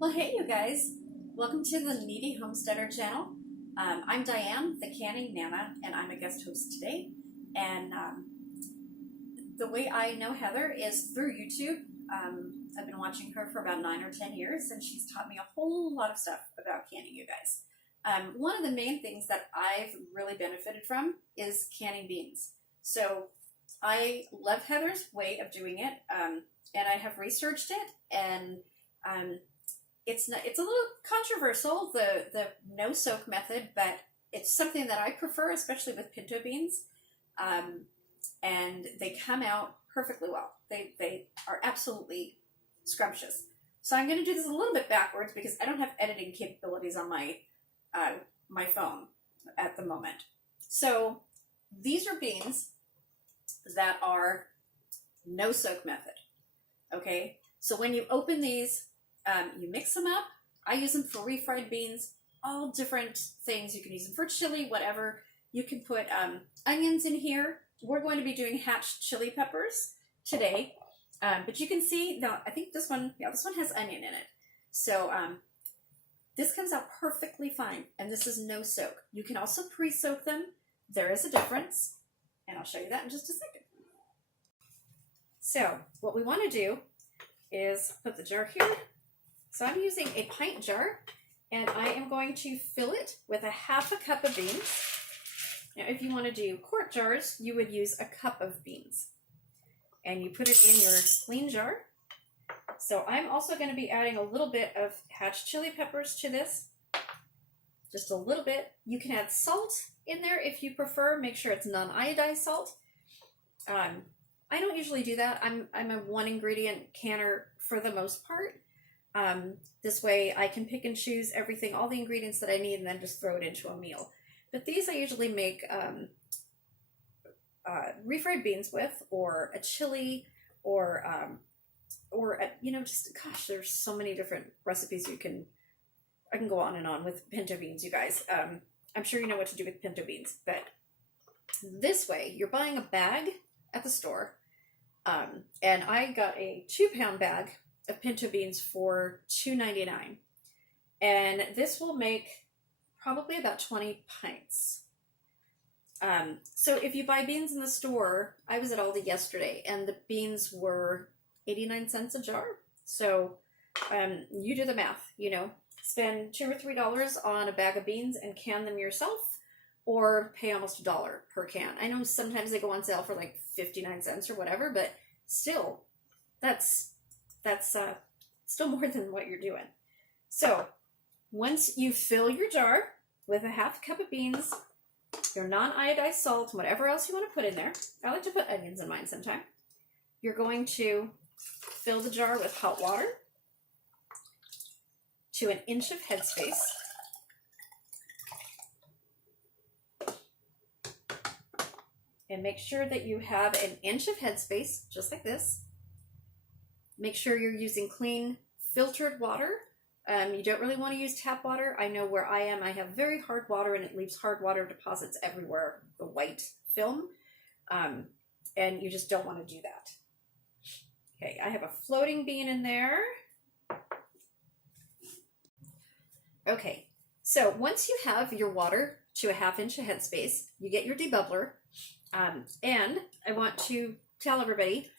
Well, hey, you guys. Welcome to the Kneady Homesteader channel. I'm Diane, the canning Nana, and I'm a guest host today. And the way I know Heather is through YouTube. I've been watching her for about 9 or 10 years, and she's taught me a whole lot of stuff about canning, you guys. One of the main things that I've really benefited from is canning beans. So I love Heather's way of doing it, and I have researched it, and it's a little controversial, the no soak method, but it's something that I prefer, especially with pinto beans, and they come out perfectly well. They are absolutely scrumptious. So I'm going to do this a little bit backwards because I don't have editing capabilities on my my phone at the moment. So these are beans that are no soak method. Okay, so when you open these, you mix them up. I use them for refried beans, all different things. You can use them for chili, whatever. You can put onions in here. We're going to be doing hatched chili peppers today. But you can see, now I think this one has onion in it. So this comes out perfectly fine, and this is no soak. You can also pre-soak them. There is a difference, and I'll show you that in just a second. So what we want to do is put the jar here. So I'm using a pint jar, and I am going to fill it with a half a cup of beans. Now, if you want to do quart jars, you would use a cup of beans. And you put it in your clean jar. So I'm also going to be adding a little bit of hatched chili peppers to this. Just a little bit. You can add salt in there if you prefer. Make sure it's non-iodized salt. I don't usually do that. I'm a one ingredient canner for the most part. This way I can pick and choose everything, all the ingredients that I need, and then just throw it into a meal. But these I usually make refried beans with, or a chili, or just, gosh, there's so many different recipes I can go on and on with pinto beans, you guys. I'm sure you know what to do with pinto beans, but this way, you're buying a bag at the store, and I got a 2-pound bag of pinto beans for $2.99, and this will make probably about 20 pints. So if you buy beans in the store, I was at Aldi yesterday, and the beans were 89 cents a jar. So you do the math, spend $2 or $3 on a bag of beans and can them yourself, or pay almost $1 per can. I know sometimes they go on sale for like 59 cents or whatever, but still, that's still more than what you're doing. So once you fill your jar with a half cup of beans, your non-iodized salt, whatever else you want to put in there. I like to put onions in mine sometime. You're going to fill the jar with hot water to 1 inch of headspace. And make sure that you have 1 inch of headspace, just like this. Make sure you're using clean, filtered water. You don't really want to use tap water. I know where I am, I have very hard water, and it leaves hard water deposits everywhere, the white film. And you just don't want to do that. Okay, I have a floating bean in there. Okay, so once you have your water to 1/2 inch of headspace, you get your debubbler. And I want to tell everybody,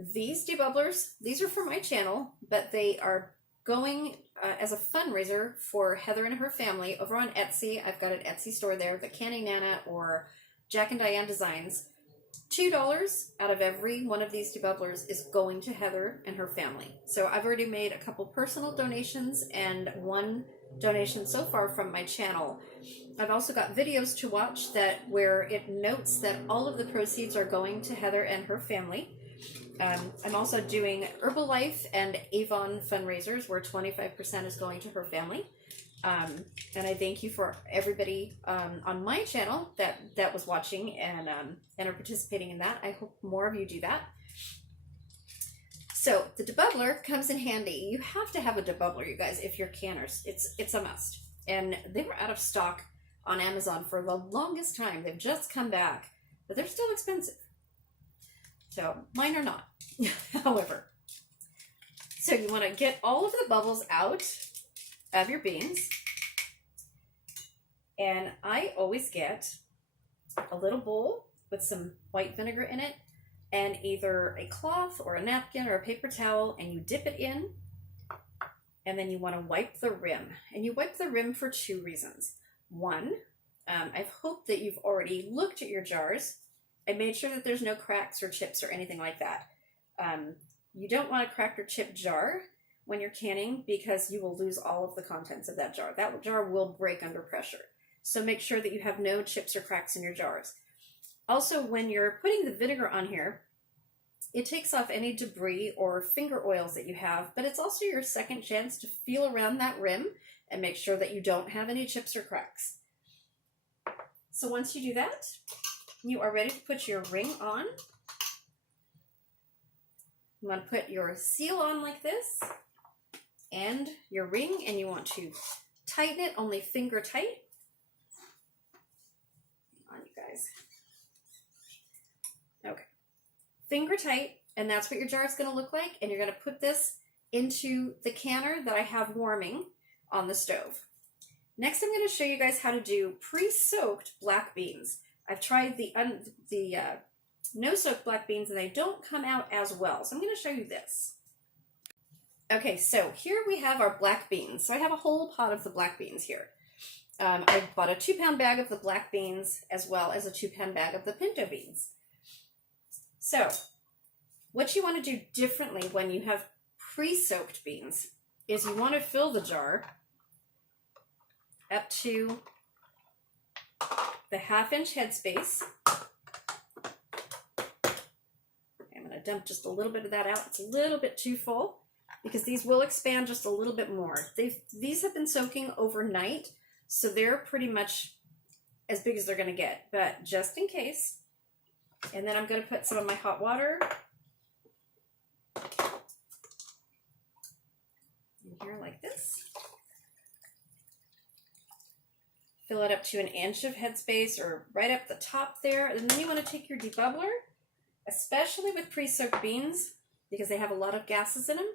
these debubblers, these are for my channel, but they are going as a fundraiser for Heather and her family over on Etsy. I've got an Etsy store there, the Canning Nana or Jack and Diane Designs. $2 out of every one of these debubblers is going to Heather and her family. So I've already made a couple personal donations and 1 donation so far from my channel. I've also got videos to watch where it notes that all of the proceeds are going to Heather and her family. I'm also doing Herbalife and Avon fundraisers where 25% is going to her family. And I thank you for everybody on my channel that was watching and are participating in that. I hope more of you do that. So the debubbler comes in handy. You have to have a debubbler, you guys, if you're canners. It's a must. And they were out of stock on Amazon for the longest time. They've just come back, but they're still expensive. So mine are not, however. So you want to get all of the bubbles out of your beans. And I always get a little bowl with some white vinegar in it and either a cloth or a napkin or a paper towel, and you dip it in, and then you want to wipe the rim. And you wipe the rim for two reasons. One, I've hoped that you've already looked at your jars and made sure that there's no cracks or chips or anything like that. You don't want a cracked or chipped jar when you're canning because you will lose all of the contents of that jar. That jar will break under pressure. So make sure that you have no chips or cracks in your jars. Also, when you're putting the vinegar on here, it takes off any debris or finger oils that you have, but it's also your second chance to feel around that rim and make sure that you don't have any chips or cracks. So once you do that, you are ready to put your ring on. You want to put your seal on like this and your ring, and you want to tighten it only finger tight. Come on, you guys. Okay. Finger tight, and that's what your jar is going to look like, and you're going to put this into the canner that I have warming on the stove. Next, I'm going to show you guys how to do pre-soaked black beans. I've tried the no-soak black beans, and they don't come out as well, so I'm going to show you this. Okay, so here we have our black beans. So I have a whole pot of the black beans here. I bought a 2-pound bag of the black beans as well as a 2-pound bag of the pinto beans. So what you want to do differently when you have pre-soaked beans is you want to fill the jar up to the 1/2-inch headspace. I'm going to dump just a little bit of that out. It's a little bit too full because these will expand just a little bit more. These have been soaking overnight, so they're pretty much as big as they're going to get, but just in case. And then I'm going to put some of my hot water in here like this. Fill it up to 1 inch of headspace or right up the top there. And then you want to take your debubbler, especially with pre-soaked beans because they have a lot of gases in them.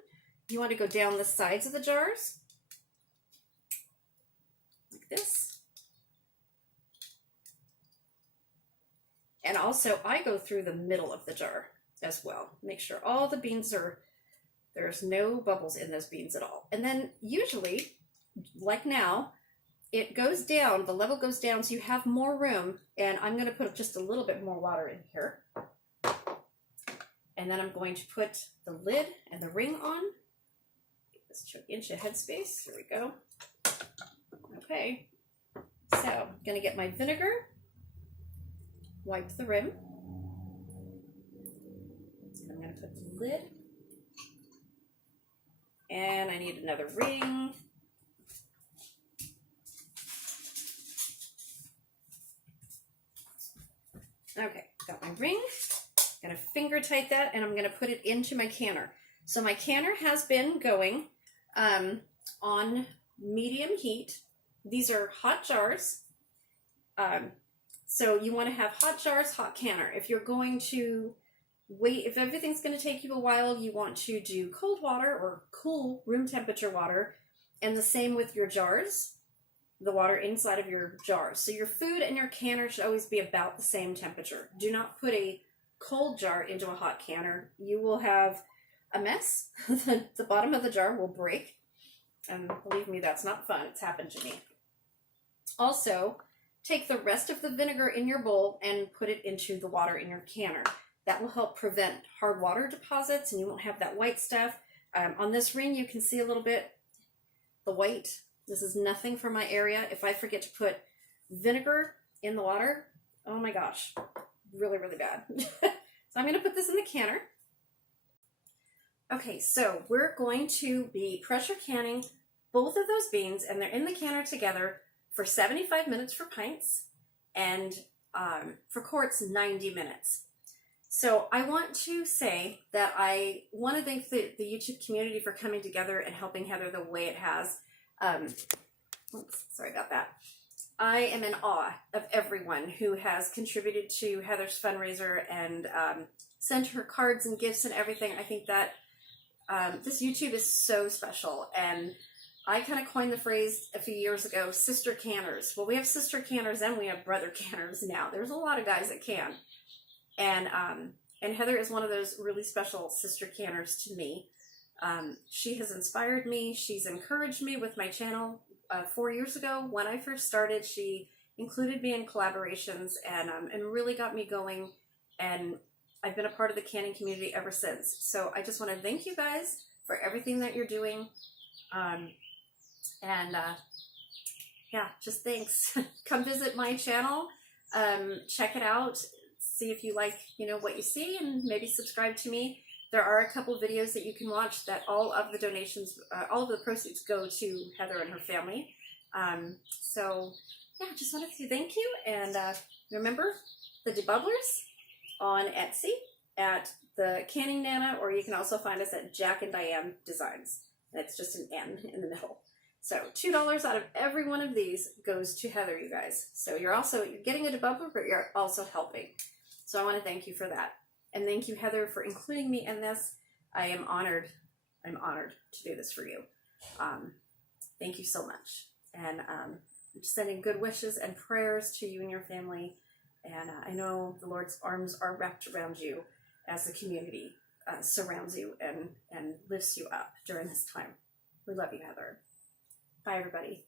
You want to go down the sides of the jars like this. And also, I go through the middle of the jar as well. Make sure all the beans there's no bubbles in those beans at all. And then usually, like now, it goes down, the level goes down so you have more room. And I'm going to put just a little bit more water in here. And then I'm going to put the lid and the ring on. Get this to 1 inch of headspace. There we go. Okay. So, I'm going to get my vinegar. Wipe the rim. I'm going to put the lid. And I need another ring. Okay, got my ring. I'm going to finger tight that, and I'm going to put it into my canner. So my canner has been going on medium heat. These are hot jars. So you want to have hot jars, hot canner. If you're going to wait, if everything's going to take you a while, you want to do cold water or cool room temperature water. And the same with your jars, the water inside of your jars. So your food and your canner should always be about the same temperature. Do not put a cold jar into a hot canner. You will have a mess. The bottom of the jar will break. And believe me, that's not fun. It's happened to me. Also, take the rest of the vinegar in your bowl and put it into the water in your canner. That will help prevent hard water deposits and you won't have that white stuff. On this ring, you can see a little bit the white. This is nothing for my area. If I forget to put vinegar in the water, oh my gosh, really, really bad. So I'm going to put this in the canner. Okay, so we're going to be pressure canning both of those beans, and they're in the canner together for 75 minutes for pints, and for quarts, 90 minutes. So I want to say that I want to thank the YouTube community for coming together and helping Heather the way it has. Oops, sorry about that. I am in awe of everyone who has contributed to Heather's fundraiser and sent her cards and gifts and everything. I think that This YouTube is so special, and I kind of coined the phrase a few years ago, sister canners. Well, we have sister canners and we have brother canners now. There's a lot of guys that can. And Heather is one of those really special sister canners to me. She has inspired me. She's encouraged me with my channel. 4 years ago, when I first started, she included me in collaborations and really got me going. And I've been a part of the canning community ever since. So I just want to thank you guys for everything that you're doing. Yeah, just thanks. Come visit my channel, check it out, see if you like, what you see, and maybe subscribe to me. There are a couple videos that you can watch that all of the donations, all of the proceeds go to Heather and her family. So yeah, just wanted to say thank you, and remember the debubblers on Etsy at the Canning Nana, or you can also find us at Jack and Diane Designs. That's just an N in the middle. So $2 out of every one of these goes to Heather, you guys. So you're getting a debubbler, but you're also helping. So I want to thank you for that. And thank you, Heather, for including me in this. I am honored. I'm honored to do this for you. Thank you so much. And I'm sending good wishes and prayers to you and your family. And I know the Lord's arms are wrapped around you as the community surrounds you and lifts you up during this time. We love you, Heather. Bye, everybody.